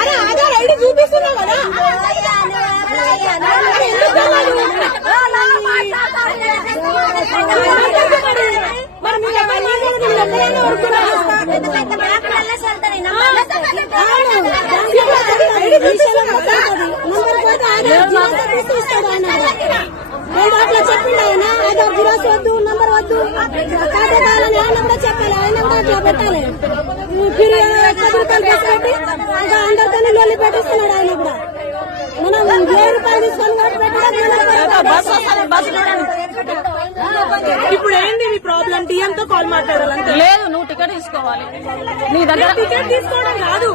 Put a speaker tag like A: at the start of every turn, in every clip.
A: ಅದೇ ಆಗಿ ಚೂ
B: ಕೂಡ ನಂಬರ್ ವದು ನಂಬರ್ ఉన్నాడు ఆయన కూడా మనం ఏ రూపాయలు
A: ఇప్పుడు ఏంటి నీ ప్రాబ్లం డిఎంతో కాల్ మాట్లాడాలి లేదు నువ్వు
C: టికెట్ తీసుకోవాలి
A: నీ దగ్గర టికెట్ తీసుకోవడం కాదు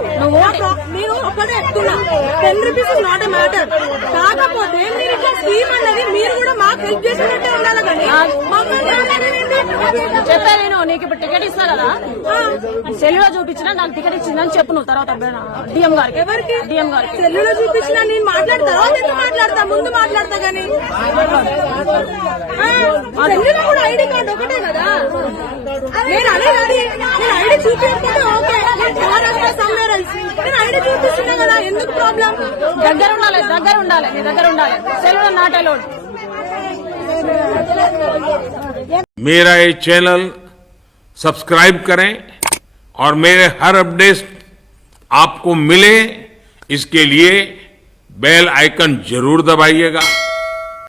A: నేను ఒక్కడే ఎత్తున్నా ten rupees not a matter కాకపోతే మీరు స్కీమ్ అనేది మీరు కూడా మాకు హెల్ప్ చేసినట్టే ఉండాలి కానీ
C: చెప్పాను నీకు ఇప్పుడు టికెట్ ఇస్తా కదా సెల్లులో చూపించినా నాకు టికెట్ ఇచ్చిందని చెప్పు నువ్వు తర్వాత డీఎం గారికి ఎవరికి డీఎం
A: గారికి సెల్లులో చూపించినా నేను మాట్లాడతా మాట్లాడతా ముందు మాట్లాడతా గానీ కూడా ఐడి కార్డు ఒకటే కదా నేను కానీ ఐడి ఐడి చూపిస్తున్నా కదా ఎందుకు ప్రాబ్లం దగ్గర
C: ఉండాలి దగ్గర ఉండాలి నీ దగ్గర ఉండాలి సెల్లులో నాట్ అలోడ్
D: मेरा ये चैनल सब्सक्राइब करें और मेरे हर अपडेट आपको मिले इसके लिए बेल आइकन जरूर दबाइएगा